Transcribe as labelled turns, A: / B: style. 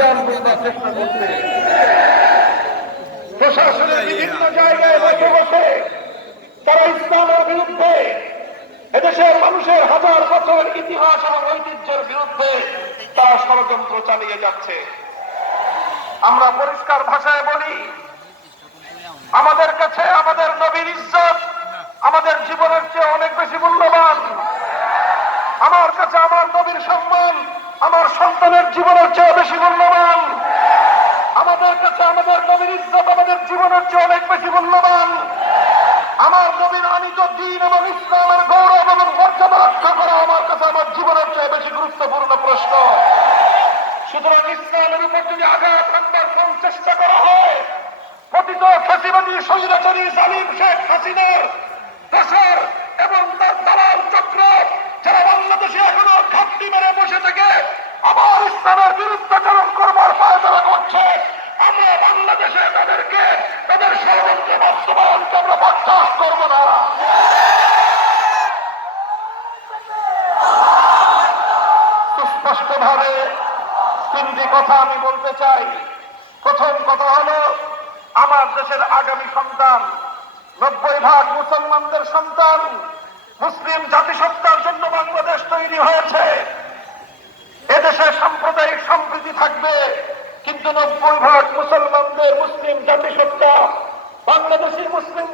A: জাল করবার চেষ্টা করছে। প্রশাসনের বিভিন্ন জায়গায় বসে বসে তারা ইসলামের বিরুদ্ধে এদেশের মানুষের হাজার বছরের ইতিহাস এবং ঐতিহ্যের বিরুদ্ধে তারা ষড়যন্ত্র চালিয়ে যাচ্ছে। আমরা পরিষ্কার ভাষায় বলি, আমাদের কাছে আমাদের নবীর ইজ্জত আমাদের জীবনের চেয়ে অনেক বেশি মূল্যবান। আমার কাছে আমার নবীর সম্মান, আমার সন্তানের জীবনের চেয়ে বেশি মূল্যবান কাছে আমাদের নবীর ইজ্জত আমাদের জীবনের চেয়ে অনেক বেশি মূল্যবান। আমার নবীর দিন এবং ইসলামের গৌরব এবং মর্যাদা রক্ষা করা আমার কাছে আমার জীবনের চেয়ে বেশি গুরুত্বপূর্ণ প্রশ্ন। সুতরাং ইসলামের উপর যদি আঘাত হানবার কোন চেষ্টা করা হয়, পতিত ফাঁসিবাদী, স্বৈরাচারী সালিম শেখ হাসিনার দেশের এবং তার দালাল চক্র যারা বাংলাদেশে এখনও ঘাপটি মেরে বসে থেকে, আবার ইসলামের বিরুদ্ধাচরণ করবার পায়তারা করছে আমরা বাংলাদেশে তাদেরকে তাদের ষড়যন্ত্র বাস্তবায়নকে আমরা বরদাস্ত করব না। সুস্পষ্ট ভাবে তিনটি কথা আমি বলতে চাই। প্রথম কথা হলো, আমার দেশের আগামী সন্তান, নব্বই ভাগ মুসলমানদের সন্তান মুসলিম জাতিসত্তার জন্য বাংলাদেশ তৈরি হয়েছে। এদেশে সাম্প্রদায়িক সম্প্রীতি থাকবে। কিন্তু নব্বই ভাগ মুসলমানদের মুসলিম জাতিসত্তা বাংলাদেশের মুসলিম